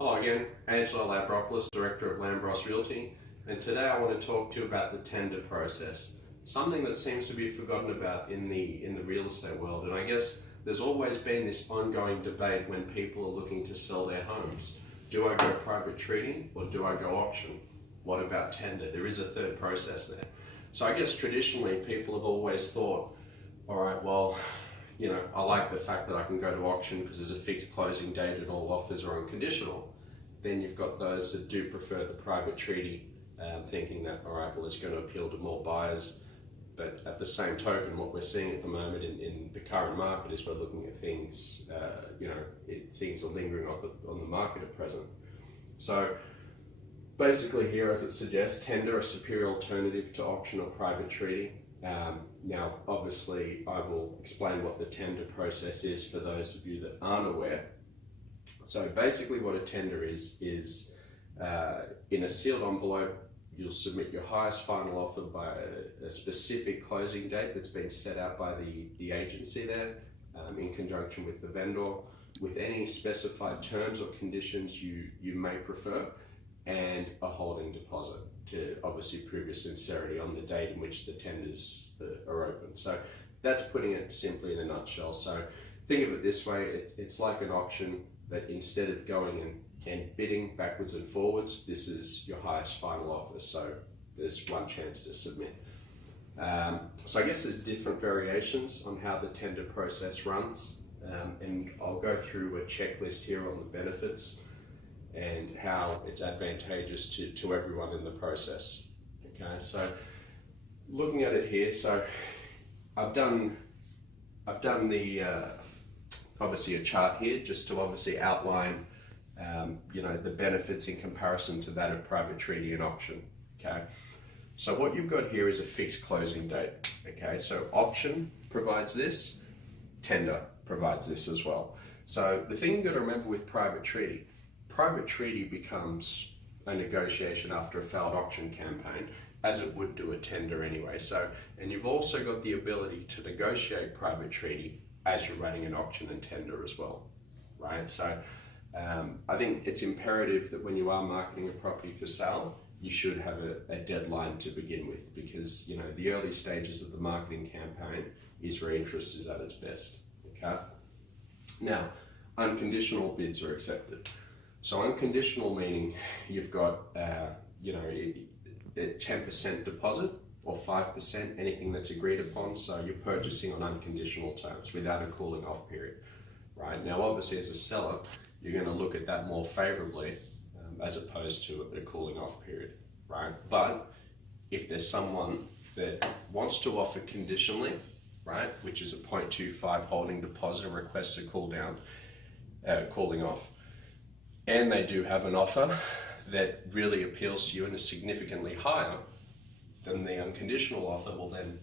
Hello again, Angelo Lambropoulos, Director of Lambros Realty, and today I want to talk to you about the tender process. Something that seems to be forgotten about in the real estate world, and I guess there's always been this ongoing debate when people are looking to sell their homes. Do I go private treaty or do I go auction? What about tender? There is a third process there. So I guess traditionally people have always thought, all right, well, I like the fact that I can go to auction because there's a fixed closing date and all offers are unconditional. Then you've got those that do prefer the private treaty, thinking that, all right, well, it's going to appeal to more buyers. But at the same token, what we're seeing at the moment in the current market is we're looking at things, things are lingering on the market at present. So basically here, as it suggests, tender a superior alternative to auction or private treaty. Now, obviously, I will explain what the tender process is for those of you that aren't aware. So basically what a tender is in a sealed envelope, you'll submit your highest final offer by a specific closing date that's been set out by the agency there, in conjunction with the vendor, with any specified terms or conditions you may prefer, and a holding deposit to obviously prove your sincerity on the date in which the tenders are open. So that's putting it simply in a nutshell. So think of it this way, it's like an auction, but instead of going and bidding backwards and forwards, this is your highest final offer. So there's one chance to submit. So I guess there's different variations on how the tender process runs. And I'll go through a checklist here on the benefits and how it's advantageous to everyone in the process. Okay, so looking at it here, so I've done the obviously a chart here just to obviously outline the benefits in comparison to that of private treaty and auction. Okay, so what you've got here is a fixed closing date. Okay, so auction provides this, tender provides this as well. So the thing you've got to remember with private treaty becomes a negotiation after a failed auction campaign, as it would do a tender anyway. So, and you've also got the ability to negotiate private treaty as you're running an auction and tender as well, right? So I think it's imperative that when you are marketing a property for sale, you should have a deadline to begin with, because the early stages of the marketing campaign is where interest is at its best. Okay. Now, unconditional bids are accepted. So unconditional meaning you've got a 10% deposit or 5%, anything that's agreed upon. So you're purchasing on unconditional terms without a cooling off period, right? Now, obviously as a seller, you're going to look at that more favorably as opposed to a cooling off period, right? But if there's someone that wants to offer conditionally, right, which is a 0.25 holding deposit and requests a cooling off, and they do have an offer that really appeals to you and is significantly higher than the unconditional offer, well then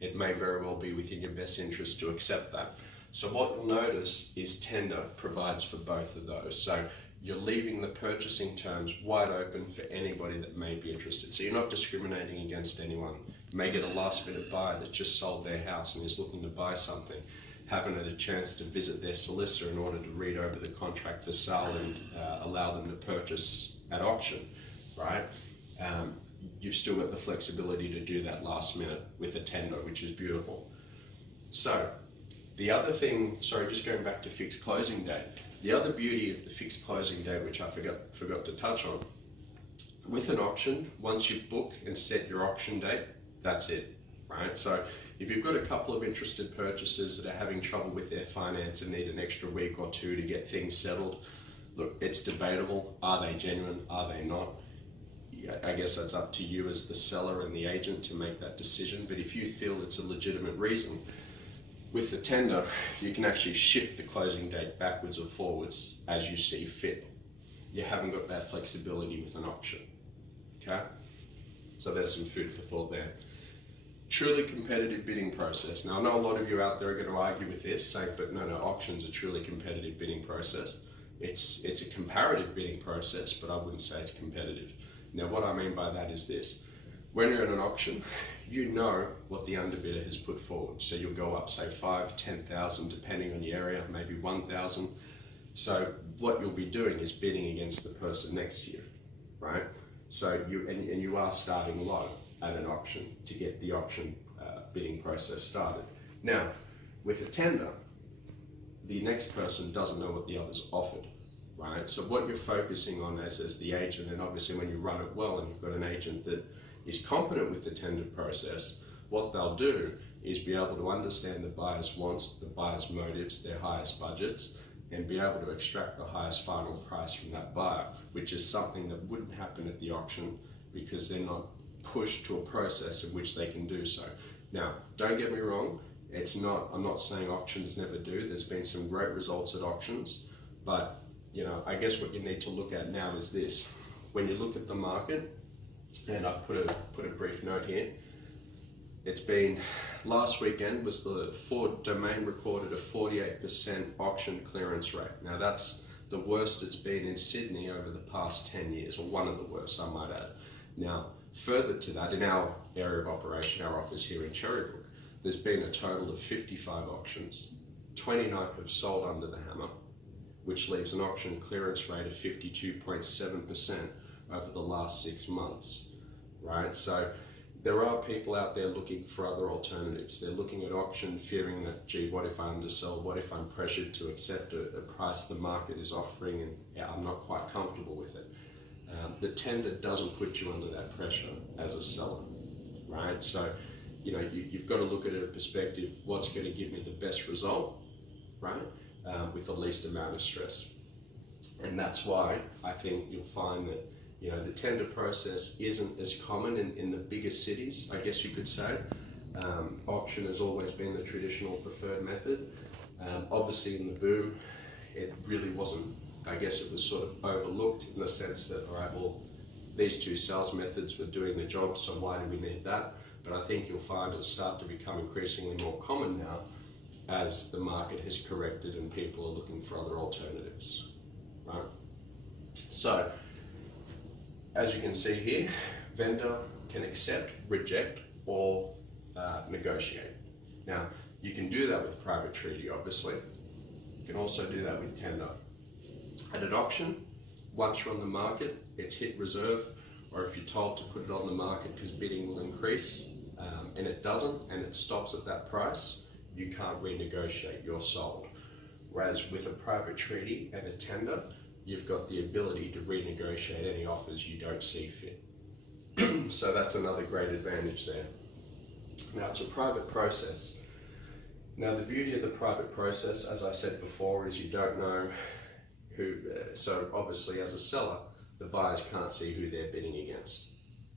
it may very well be within your best interest to accept that. So what you'll notice is tender provides for both of those. So you're leaving the purchasing terms wide open for anybody that may be interested. So you're not discriminating against anyone. You may get a last minute buyer that just sold their house and is looking to buy something, haven't had a chance to visit their solicitor in order to read over the contract for sale and allow them to purchase at auction, right? You've still got the flexibility to do that last minute with a tender, which is beautiful. So the other thing, sorry, just going back to fixed closing date, the other beauty of the fixed closing date, which I forgot to touch on, with an auction, once you book and set your auction date, that's it, right? So if you've got a couple of interested purchasers that are having trouble with their finance and need an extra week or two to get things settled, look, it's debatable. Are they genuine? Are they not? I guess that's up to you as the seller and the agent to make that decision. But if you feel it's a legitimate reason, with the tender, you can actually shift the closing date backwards or forwards as you see fit. You haven't got that flexibility with an auction, okay? So there's some food for thought there. Truly competitive bidding process. Now, I know a lot of you out there are going to argue with this, saying, but no, auction's a truly competitive bidding process. It's a comparative bidding process, but I wouldn't say it's competitive. Now, what I mean by that is this. When you're in an auction, you know what the underbidder has put forward. So you'll go up, say 5,000, 10,000, depending on the area, maybe 1,000. So what you'll be doing is bidding against the person next to you, right? So you are starting low at an auction to get the auction bidding process started. Now, with a tender, the next person doesn't know what the other's offered, right? So what you're focusing on as the agent, and obviously when you run it well and you've got an agent that is competent with the tender process, what they'll do is be able to understand the buyer's wants, the buyer's motives, their highest budgets, and be able to extract the highest final price from that buyer, which is something that wouldn't happen at the auction because they're not pushed to a process in which they can do so. Now, don't get me wrong, I'm not saying auctions never do. There's been some great results at auctions, but I guess what you need to look at now is this. When you look at the market, and I've put a brief note here, it's been, last weekend was the Ford Domain recorded a 48% auction clearance rate. Now that's the worst it's been in Sydney over the past 10 years, or one of the worst, I might add. Now, further to that, in our area of operation, our office here in Cherrybrook, there's been a total of 55 auctions. 29 have sold under the hammer, which leaves an auction clearance rate of 52.7% over the last 6 months, right? So there are people out there looking for other alternatives. They're looking at auction, fearing that, gee, what if I undersell? What if I'm pressured to accept a price the market is offering and I'm not quite comfortable with it? The tender doesn't put you under that pressure as a seller, right? So, you've got to look at it in perspective, what's going to give me the best result, right? With the least amount of stress. And that's why I think you'll find that the tender process isn't as common in the bigger cities, I guess you could say. Auction has always been the traditional preferred method. Obviously in the boom, it really wasn't, I guess it was sort of overlooked in the sense that, all right, well, these two sales methods were doing the job, so why do we need that? But I think you'll find it start to become increasingly more common now as the market has corrected and people are looking for other alternatives, right? So, as you can see here, vendor can accept, reject, or negotiate. Now, you can do that with private treaty, obviously. You can also do that with tender. At an auction, once you're on the market, it's hit reserve, or if you're told to put it on the market because bidding will increase, and it doesn't, and it stops at that price, you can't renegotiate, you're sold. Whereas with a private treaty and a tender, you've got the ability to renegotiate any offers you don't see fit. So that's another great advantage there. Now, it's a private process. Now, the beauty of the private process, as I said before, is you don't know who, so obviously as a seller, the buyers can't see who they're bidding against,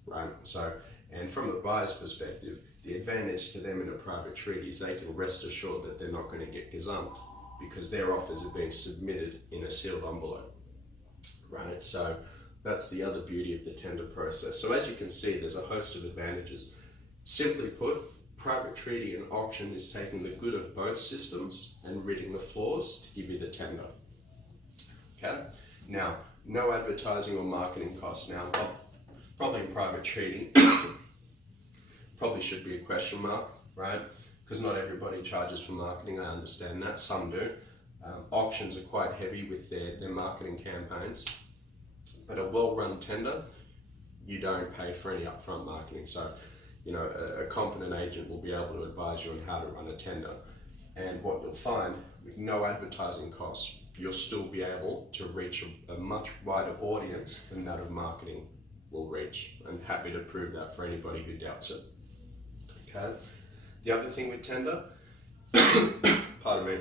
right? So, and from a buyer's perspective, the advantage to them in a private treaty is they can rest assured that they're not going to get gazumped because their offers are being submitted in a sealed envelope, right? So that's the other beauty of the tender process. So as you can see, there's a host of advantages. Simply put, private treaty and auction is taking the good of both systems and ridding the flaws to give you the tender. Okay? Now, no advertising or marketing costs. Now, probably in private treaty, probably should be a question mark, right? Because not everybody charges for marketing, I understand that, some do. Auctions are quite heavy with their marketing campaigns, but a well-run tender, you don't pay for any upfront marketing. So, a competent agent will be able to advise you on how to run a tender. And what you'll find, with no advertising costs, you'll still be able to reach a much wider audience than that of marketing will reach. I'm happy to prove that for anybody who doubts it. Okay. The other thing with tender, pardon me,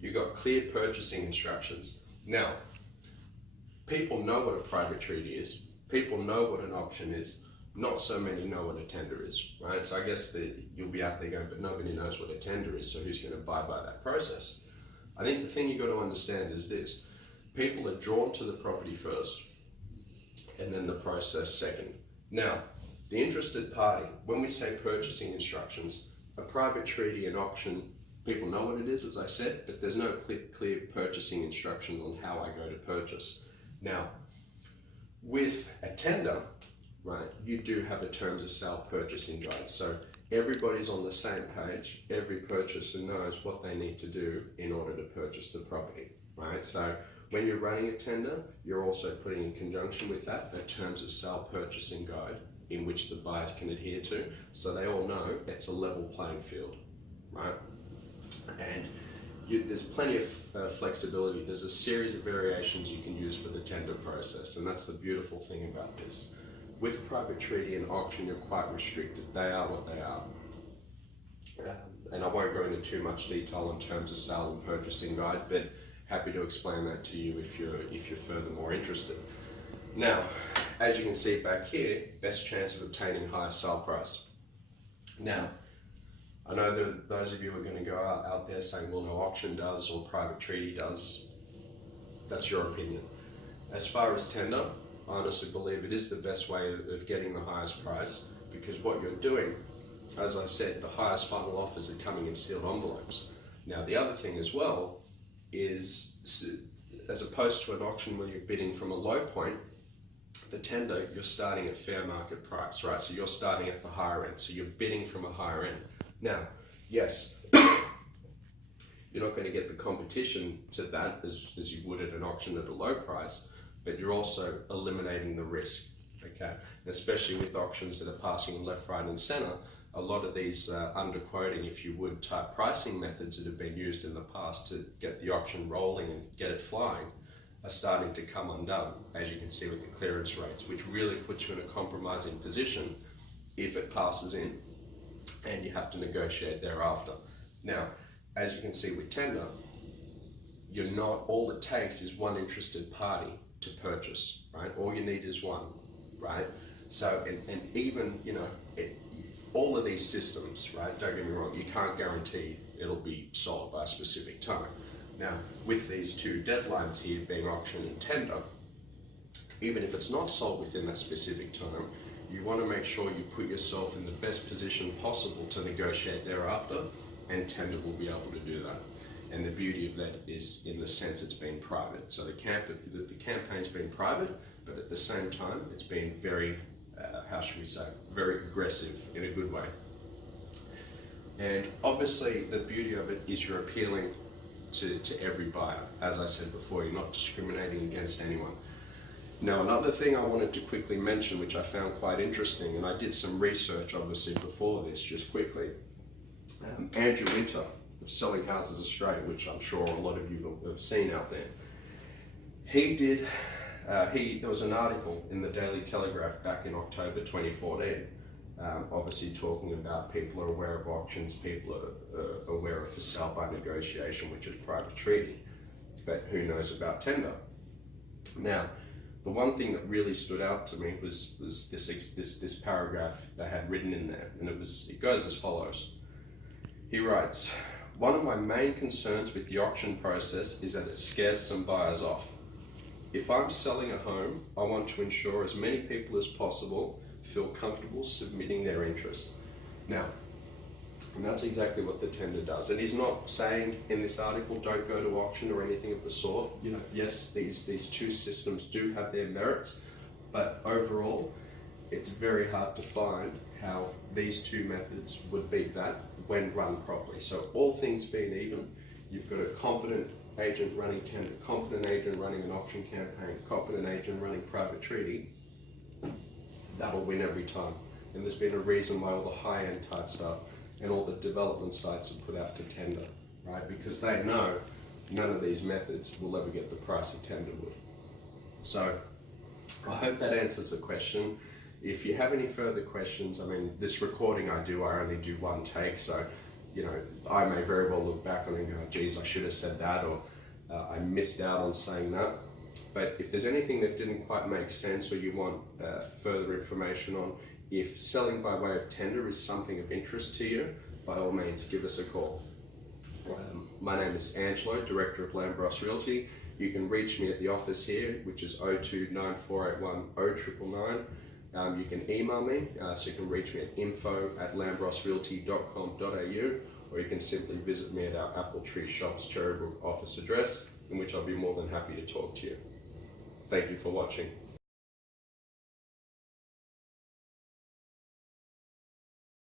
you've got clear purchasing instructions. Now, people know what a private treaty is. People know what an auction is. Not so many know what a tender is, right? So I guess you'll be out there going, but nobody knows what a tender is, so who's going to abide by that process? I think the thing you've got to understand is this. People are drawn to the property first, and then the process second. Now, the interested party, when we say purchasing instructions, a private treaty and auction, people know what it is, as I said, but there's no clear purchasing instructions on how I go to purchase. Now, with a tender, right, you do have a terms of sale purchasing guide. So everybody's on the same page. Every purchaser knows what they need to do in order to purchase the property, right? So when you're running a tender, you're also putting in conjunction with that a terms of sale purchasing guide in which the buyers can adhere to, so they all know it's a level playing field, right? And there's plenty of flexibility. There's a series of variations you can use for the tender process, and that's the beautiful thing about this. With private treaty and auction, you're quite restricted. They are what they are. And I won't go into too much detail in terms of sale and purchasing guide, but happy to explain that to you if you're furthermore interested. Now, as you can see back here, best chance of obtaining higher sale price. Now, I know that those of you are going to go out there saying, well, no, auction does or private treaty does. That's your opinion. As far as tender, I honestly believe it is the best way of getting the highest price, because what you're doing, as I said, the highest final offers are coming in sealed envelopes. Now, the other thing as well is, as opposed to an auction where you're bidding from a low point, the tender, you're starting at fair market price, right? So you're starting at the higher end, so you're bidding from a higher end. Now, yes, you're not going to get the competition to that as you would at an auction at a low price, but you're also eliminating the risk, okay? And especially with auctions that are passing left, right, and center, a lot of these underquoting, if you would, type pricing methods that have been used in the past to get the auction rolling and get it flying are starting to come undone, as you can see with the clearance rates, which really puts you in a compromising position if it passes in and you have to negotiate thereafter. Now, as you can see with tender, you're not, all it takes is one interested party to purchase, right? All you need is one, right? So, and even, you know, all of these systems, right, don't get me wrong, you can't guarantee it'll be sold by a specific time. Now, with these two deadlines here being auction and tender, even if it's not sold within that specific time, you want to make sure you put yourself in the best position possible to negotiate thereafter, and tender will be able to do that. And the beauty of that is in the sense it's been private. So the campaign's been private, but at the same time, it's been very, how should we say, very aggressive in a good way. And obviously the beauty of it is you're appealing to every buyer. As I said before, you're not discriminating against anyone. Now, another thing I wanted to quickly mention, which I found quite interesting, and I did some research obviously before this, just quickly. Andrew Winter of Selling Houses Australia, which I'm sure a lot of you have seen out there. He did, there was an article in the Daily Telegraph back in October 2014, obviously talking about people are aware of auctions, people are aware of for sale by negotiation, which is private treaty, but who knows about tender? Now, the one thing that really stood out to me was this paragraph they had written in there, and it goes as follows. He writes, "One of my main concerns with the auction process is that it scares some buyers off. If I'm selling a home, I want to ensure as many people as possible feel comfortable submitting their interest." Now, and that's exactly what the tender does. And he's not saying in this article, don't go to auction or anything of the sort. You know, yes, these two systems do have their merits, but overall, it's very hard to find how these two methods would beat that when run properly. So all things being even, you've got a competent agent running tender, competent agent running an auction campaign, competent agent running private treaty, that'll win every time. And there's been a reason why all the high-end types are and all the development sites are put out to tender, right? Because they know none of these methods will ever get the price a tender would. So I hope that answers the question. If you have any further questions, I mean, this recording I only do one take, so, you know, I may very well look back on it and go, geez, I should have said that, or I missed out on saying that. But if there's anything that didn't quite make sense or you want further information on, if selling by way of tender is something of interest to you, by all means, give us a call. My name is Angelo, Director of Lambros Realty. You can reach me at the office here, which is 029481 0999. You can email me, so you can reach me at info@lambrosrealty.com.au, or you can simply visit me at our Apple Tree Shops Cherrybrook office address, in which I'll be more than happy to talk to you. Thank you for watching.